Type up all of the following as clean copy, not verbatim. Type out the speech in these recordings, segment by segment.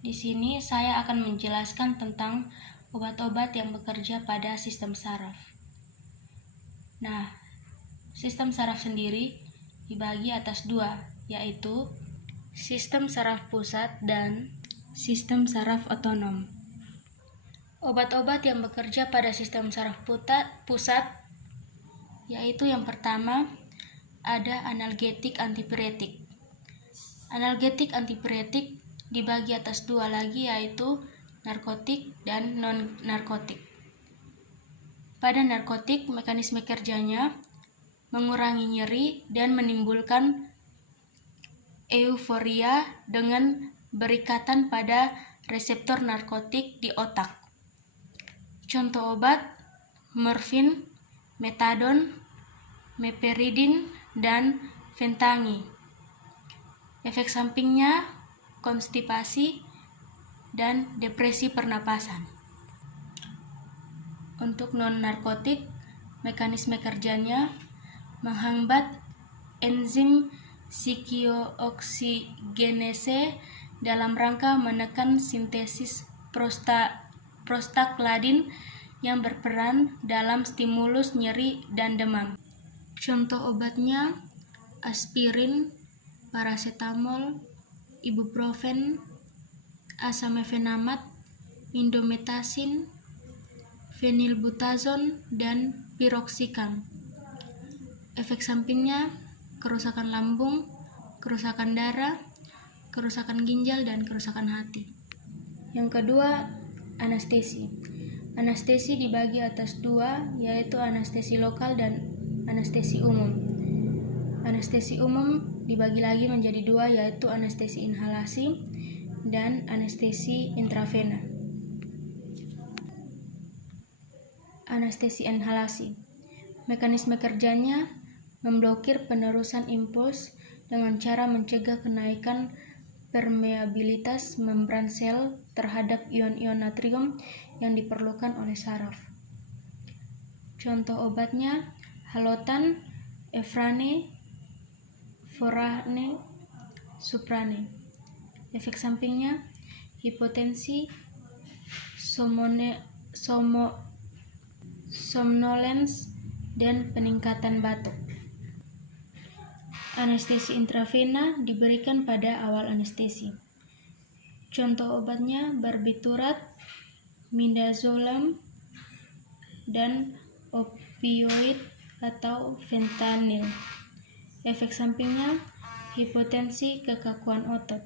Di sini saya akan menjelaskan tentang obat-obat yang bekerja pada sistem saraf. Nah, sistem saraf sendiri dibagi atas dua, yaitu sistem saraf pusat dan sistem saraf otonom. Obat-obat yang bekerja pada sistem saraf pusat yaitu yang pertama ada analgetik antipiretik. Analgetik antipiretik dibagi atas dua lagi, yaitu narkotik dan non-narkotik. Pada narkotik, mekanisme kerjanya mengurangi nyeri dan menimbulkan euforia dengan berikatan pada reseptor narkotik di otak. Contoh obat: morfin, metadon, meperidin, dan fentanyl. Efek sampingnya konstipasi dan depresi pernapasan. Untuk non-narkotik, mekanisme kerjanya menghambat enzim siklooksiggenase dalam rangka menekan sintesis prostaglandin yang berperan dalam stimulus nyeri dan demam. Contoh obatnya aspirin, paracetamol, ibuprofen, asamefenamat, indometasin, fenilbutazon, dan piroksikan. Efek sampingnya kerusakan lambung, kerusakan darah, kerusakan ginjal, dan kerusakan hati. Yang kedua, anestesi. Anestesi dibagi atas dua, yaitu anestesi lokal dan anestesi umum. Anestesi umum dibagi lagi menjadi dua, yaitu anestesi inhalasi dan anestesi intravena. Anestesi inhalasi. Mekanisme kerjanya memblokir penerusan impuls dengan cara mencegah kenaikan permeabilitas membran sel terhadap ion-ion natrium yang diperlukan oleh saraf. Contoh obatnya halotan, efrane, forane, suprane. Efek sampingnya hipotensi, somnolens, dan peningkatan batuk. Anestesi intravena diberikan pada awal anestesi. Contoh obatnya barbiturat, midazolam, dan opioid atau fentanyl. Efek sampingnya hipotensi, kekakuan otot.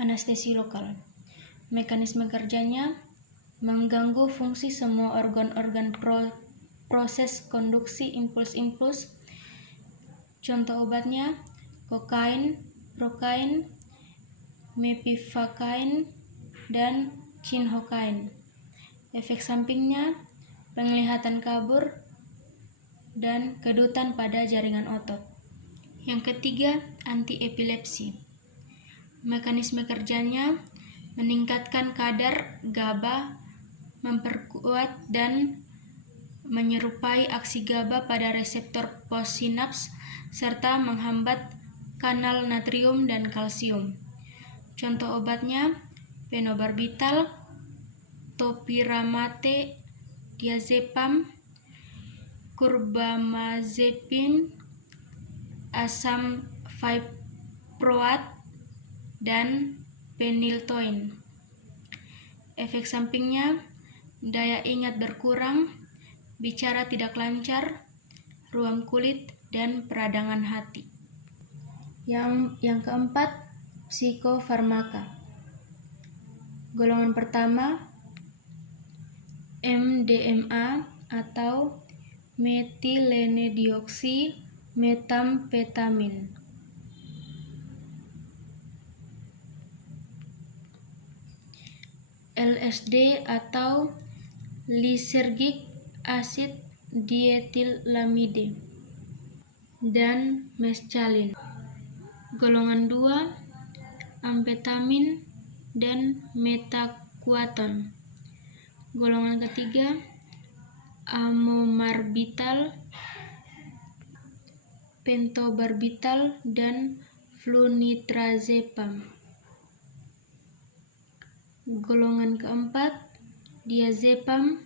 Anestesi lokal. Mekanisme kerjanya mengganggu fungsi semua organ-organ proses konduksi impuls-impuls. Contoh obatnya kokain, prokain, mepivakain, dan chinhokain. Efek sampingnya penglihatan kabur dan kedutan pada jaringan otot. Yang ketiga, antiepilepsi. Mekanisme kerjanya meningkatkan kadar GABA, memperkuat dan menyerupai aksi GABA pada reseptor postsinaps, serta menghambat kanal natrium dan kalsium. Contoh obatnya fenobarbital, topiramate, diazepam, carbamazepine, asam valproat, dan phenytoin. Efek sampingnya daya ingat berkurang, bicara tidak lancar, ruam kulit, dan peradangan hati. Yang keempat, psikofarmaka. Golongan pertama, MDMA atau metilenedioksi-metamfetamin. LSD atau lysergic acid diethylamide, dan mescaline. Golongan 2, amfetamin dan metaquaton. Golongan ketiga, amomarbital, pentobarbital, dan flunitrazepam. Golongan keempat, diazepam,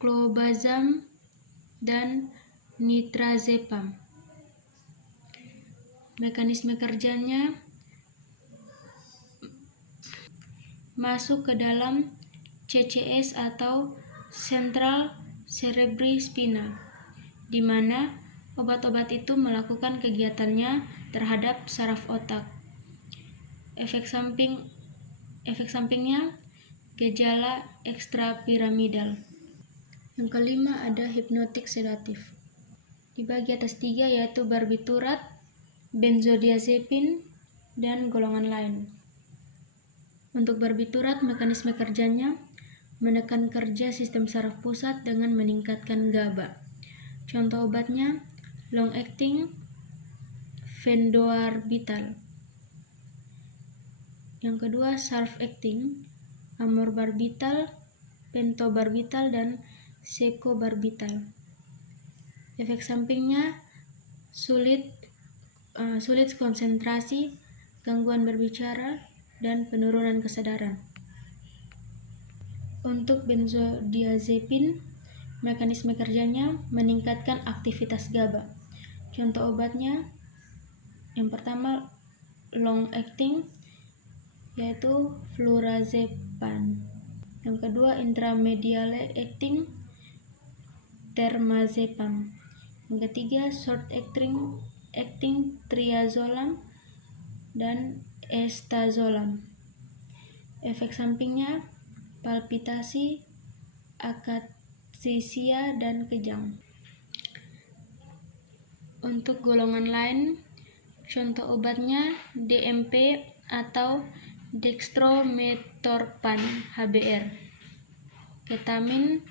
clobazam, dan nitrazepam. Mekanisme kerjanya masuk ke dalam CCS atau Central Cerebrospinal, di mana obat-obat itu melakukan kegiatannya terhadap saraf otak. Efek sampingnya gejala ekstrapiramidal. Yang kelima ada hipnotik sedatif. Dibagi atas 3 yaitu barbiturat, benzodiazepin, dan golongan lain. Untuk barbiturat, mekanisme kerjanya menekan kerja sistem saraf pusat dengan meningkatkan GABA. Contoh obatnya long acting pentobarbital. Yang kedua short acting amorbarbital, pentobarbital, dan secobarbital. Efek sampingnya sulit konsentrasi, gangguan berbicara, dan penurunan kesadaran. Untuk benzodiazepin, mekanisme kerjanya meningkatkan aktivitas GABA. Contoh obatnya yang pertama long acting yaitu flurazepam. Yang kedua intramediale acting termazepam. Yang ketiga short acting triazolam dan estazolam. Efek sampingnya palpitasi, akatsisia, dan kejang. Untuk golongan lain, contoh obatnya DMP atau dextrometorphan HBr, ketamin,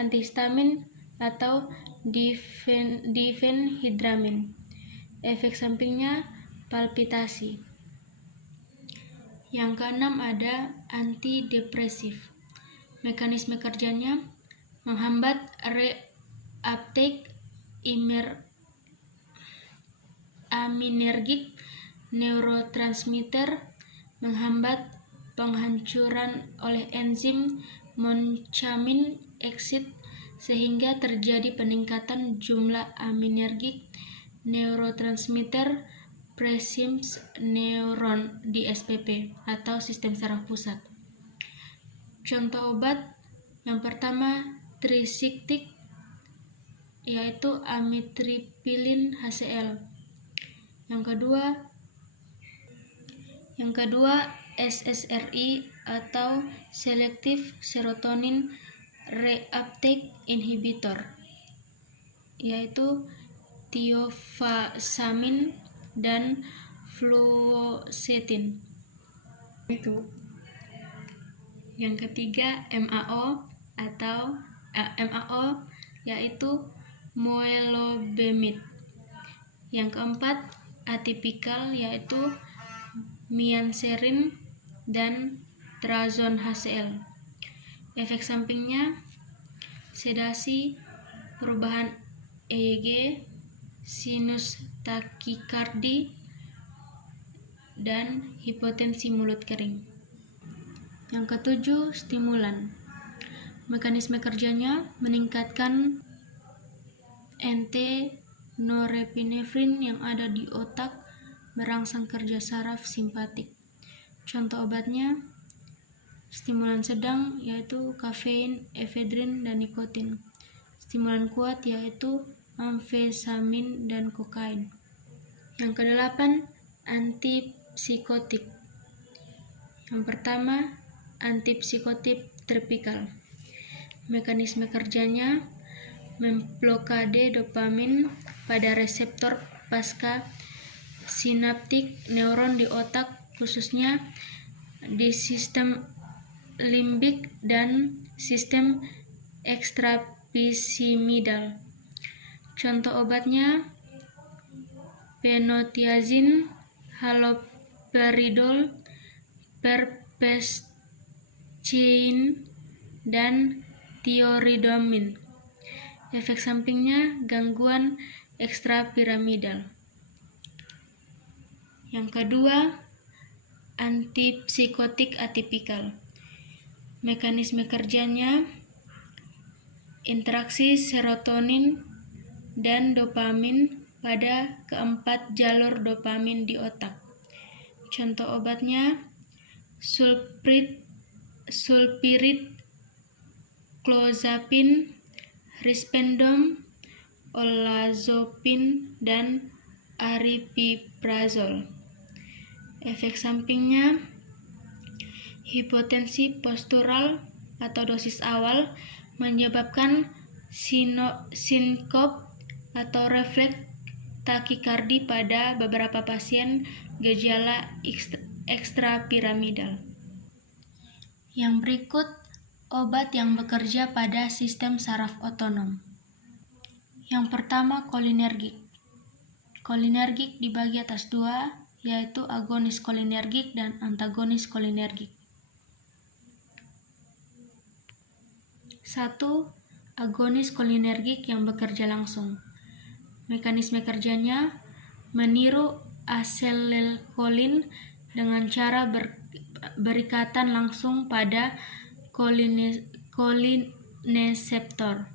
antihistamin atau diphenhidramin. Efek sampingnya palpitasi. Yang keenam ada antidepresif. Mekanisme kerjanya menghambat reuptake aminergik neurotransmitter, menghambat penghancuran oleh enzim monoamin exit sehingga terjadi peningkatan jumlah aminergik neurotransmitter presence neuron di SPP atau sistem saraf pusat. Contoh obat yang pertama trisiktik yaitu amitriptilin HCl. Yang kedua SSRI atau selective serotonin reuptake inhibitor yaitu tiofasamin dan fluoxetine. Yang ketiga MAO yaitu moelobemid. Yang keempat atipikal yaitu mianserin dan trazon HCl. Efek sampingnya sedasi, perubahan EEG, sinus takikardi, dan hipotensi mulut kering. Yang ketujuh, stimulan. Mekanisme kerjanya meningkatkan norepinefrin yang ada di otak, merangsang kerja saraf simpatik. Contoh obatnya stimulan sedang yaitu kafein, efedrin, dan nikotin. Stimulan kuat yaitu amfetamin dan kokain. Yang kedelapan, antipsikotik. Yang pertama, antipsikotik tropikal. Mekanisme kerjanya memblokade dopamin pada reseptor pasca sinaptik neuron di otak, khususnya di sistem limbik dan sistem ekstrapiramidal. Contoh obatnya penotiazin, haloperidol, perpescein, dan tioridomin. Efek sampingnya gangguan ekstrapiramidal. Yang kedua, antipsikotik atipikal. Mekanisme kerjanya interaksi serotonin dan dopamin pada keempat jalur dopamin di otak. Contoh obatnya sulpirit, clozapin, risperidone, olazapin, dan aripiprazol. Efek sampingnya hipotensi postural atau dosis awal menyebabkan sinkop atau refleks takikardi pada beberapa pasien, gejala ekstrapiramidal. Yang berikut obat yang bekerja pada sistem saraf otonom. Yang pertama, kolinergik. Kolinergik dibagi atas dua, yaitu agonis kolinergik dan antagonis kolinergik. 1. Agonis kolinergik yang bekerja langsung. Mekanisme kerjanya meniru asetilkolin dengan cara berikatan langsung pada kolineseptor.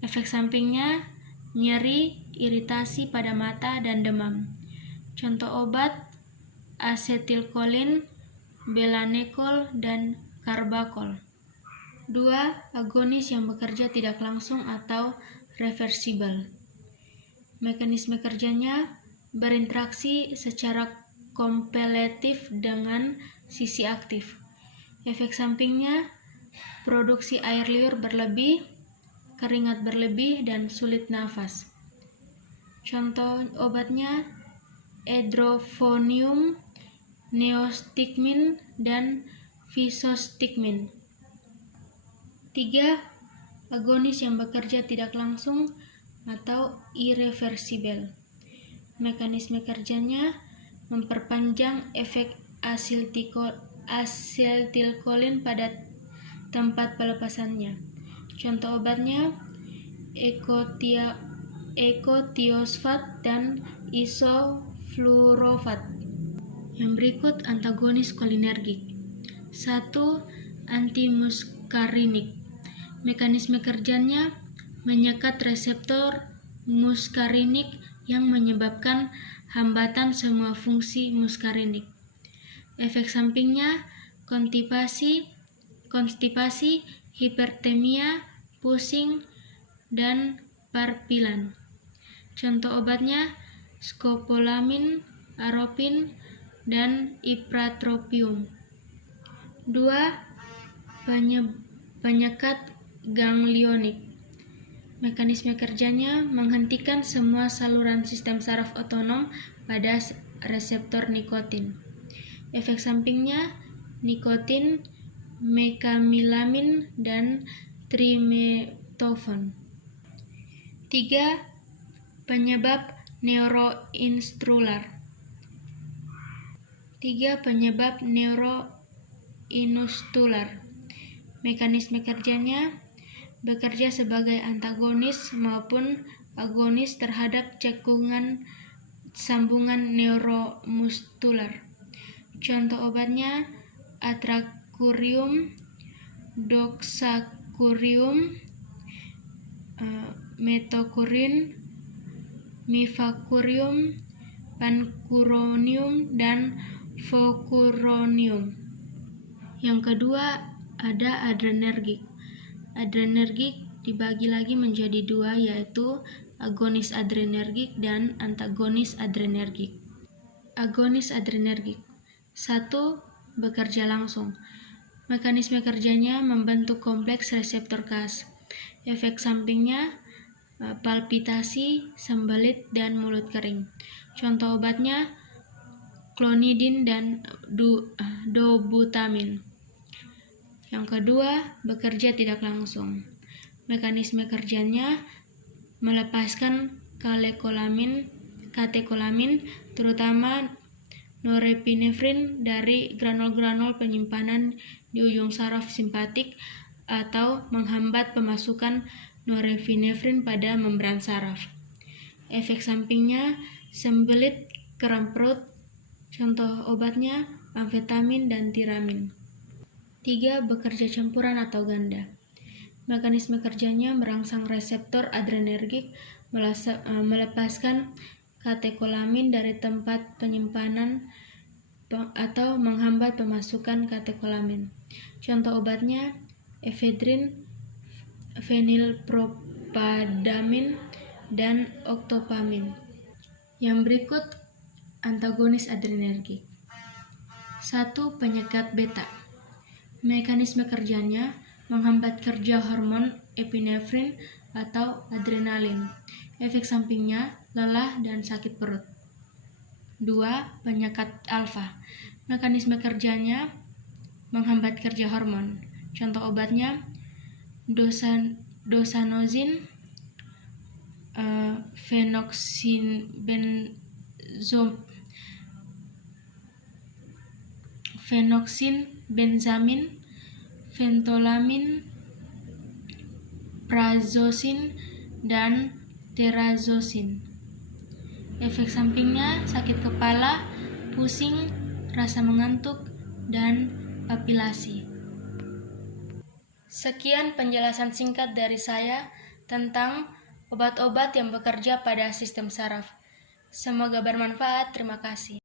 Efek sampingnya nyeri, iritasi pada mata, dan demam. Contoh obat asetilkolin, belanekol, dan karbakol. 2. Agonis yang bekerja tidak langsung atau reversibel. Mekanisme kerjanya berinteraksi secara kompetitif dengan sisi aktif. Efek sampingnya produksi air liur berlebih, keringat berlebih, dan sulit nafas. Contoh obatnya edrofonium, neostigmin, dan fisostigmin. 3. Agonis yang bekerja tidak langsung atau irreversibel. Mekanisme kerjanya memperpanjang efek asetilkolin pada tempat pelepasannya. Contoh obatnya ekotiosfat dan isofluorofat. Yang berikut antagonis kolinergik. 1. Antimuskarinik. Mekanisme kerjanya menyekat reseptor muskarinik yang menyebabkan hambatan semua fungsi muskarinik. Efek sampingnya konstipasi, hipertemia, pusing, dan parpilan. Contoh obatnya skopolamin, aropin, dan ipratropium. 2. Penyekat ganglionik. Mekanisme kerjanya menghentikan semua saluran sistem saraf otonom pada reseptor nikotin. Efek sampingnya nikotin, mekamilamin, dan trimetofan. 3. Penyebab neuroinsular. Mekanisme kerjanya bekerja sebagai antagonis maupun agonis terhadap cekungan sambungan neuromuskular. Contoh obatnya atracurium, doxacurium, metokurin, mifacurium, pancuronium, dan focuronium. Yang kedua ada adrenergik. Adrenergik dibagi lagi menjadi dua, yaitu agonis adrenergik dan antagonis adrenergik. Agonis adrenergik. 1. Bekerja langsung. Mekanisme kerjanya membentuk kompleks reseptor khas. Efek sampingnya palpitasi, sembelit, dan mulut kering. Contoh obatnya klonidin dan dobutamin. Yang kedua, bekerja tidak langsung. Mekanisme kerjanya melepaskan katekolamin, terutama norepinefrin dari granul-granul penyimpanan di ujung saraf simpatik atau menghambat pemasukan norepinefrin pada membran saraf. Efek sampingnya sembelit, kram perut, Contoh obatnya amfetamin dan tiramin. 3. Bekerja campuran atau ganda. Mekanisme kerjanya merangsang reseptor adrenergik, melepaskan katekolamin dari tempat penyimpanan atau menghambat pemasukan katekolamin. Contoh obatnya efedrin, fenilpropadamin, dan oktopamin. Yang berikut antagonis adrenergik. 1. Penyekat beta. Mekanisme kerjanya menghambat kerja hormon epinefrin atau adrenalin. Efek sampingnya lelah dan sakit perut. 2. Penyekat alfa. Mekanisme kerjanya menghambat kerja hormon. Contoh obatnya dosanozin, fenoxin-benzamin, fentolamin, prazosin, dan terazosin. Efek sampingnya sakit kepala, pusing, rasa mengantuk, dan papilasi. Sekian penjelasan singkat dari saya tentang obat-obat yang bekerja pada sistem saraf. Semoga bermanfaat. Terima kasih.